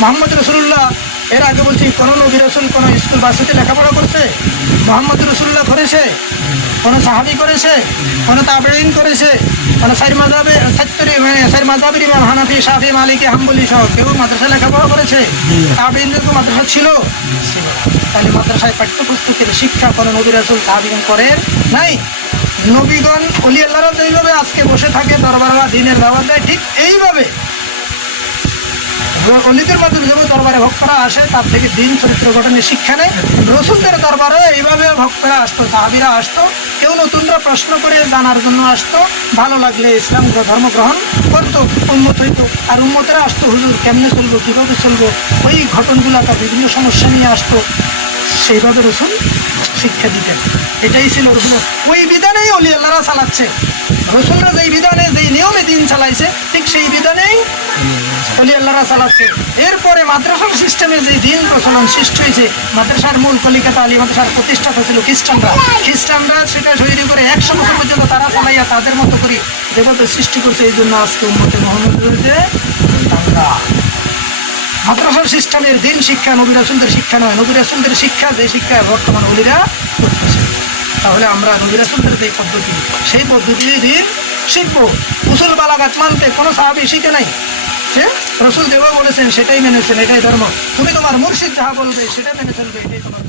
মোহাম্মদ রসুল্লাহ এর আগে বলছি কোনো নবী রসুল কোনো স্কুল বাসিতে লেখাপড়া করছে? মোহাম্মদ রসুল্লাহ করেছে? কোনো সাহাবি করেছে? কোনো তাবেঈন করেছে? কোনো চার মাযহাবের ইমাম হানাফি, শাফি, মালিকি, হাম্বলি সহ কেউ মাদ্রাসায় লেখাপড়া করেছে? তাবেঈনদের তো মাদ্রাসা ছিল। তাহলে মাদ্রাসায় পাঠ্যপুস্তকের শিক্ষা কোনো নবী রসুল সাহাবিগণ করেন নাই। নবীগণ ওলি আল্লাহরা যেইভাবে আজকে বসে থাকে দরবাররা দিনের দাওয়াত দেয়, ঠিক এইভাবে অলিদের মাধ্যমে যেভাবে দরবারে ভক্তরা আসে তার থেকে দিন চরিত্র গঠনের শিক্ষা নেয়। রসুলদের দরবারে এইভাবে ভক্তরা আসতো, সাহাবীরা আসতো, কেউ নতুনরা প্রশ্ন করে জানার জন্য আসতো, ভালো লাগলে ইসলাম ধর্ম গ্রহণ করতো, উন্মত হইতো। আর উন্মতেরা আসতো, হুজুর কেমনে চলবো, কীভাবে চলবো, ওই ঘটনগুলাটা বিভিন্ন সমস্যা নিয়ে আসতো, সেইভাবে রসুল শিক্ষা দিতেন। এটাই ছিল রসুল, ওই বিধানেই অলি আল্লাহরা চালাচ্ছে। রসুলরা যেই বিধানে যেই নিয়মে দিন চালাইছে ঠিক সেই বিধানেই অলি আল্লাহরা চালাচ্ছে। এরপরে মাদ্রাসার সিস্টেমে যে দিন প্রচলন সৃষ্টি হয়েছে, মাদ্রাসার মূল কলিকাতা আলী মাদ্রাসার প্রতিষ্ঠাতা ছিল খ্রিস্টানরা সেটা তৈরি করে 100 বছর পর্যন্ত তারা চালাইয়া তাদের মতো করে যেভাবে সৃষ্টি করছে। এই জন্য আজকে উম্মতে মুহাম্মদের দাঙ্গা। মাদ্রাসার সিস্টেমের দিন শিক্ষা নবী রাসূলদের শিক্ষা নয়, নবী রাসূলদের শিক্ষা যে শিক্ষা বর্তমান ওলিরা করতেছে। তাহলে আমরা নবী রাসূলদের যে পদ্ধতি সেই পদ্ধতি দিন শিখবো। উসুল বালাগাত মানতে কোনো সাহাবী শিখে নাই, সে রসুল যেভাবে বলেছেন সেটাই মেনেছেন, এটাই ধর্ম। তুমি তোমার মুর্শিদ যাহা বলবে সেটা মেনে চলবে, এটাই তোমার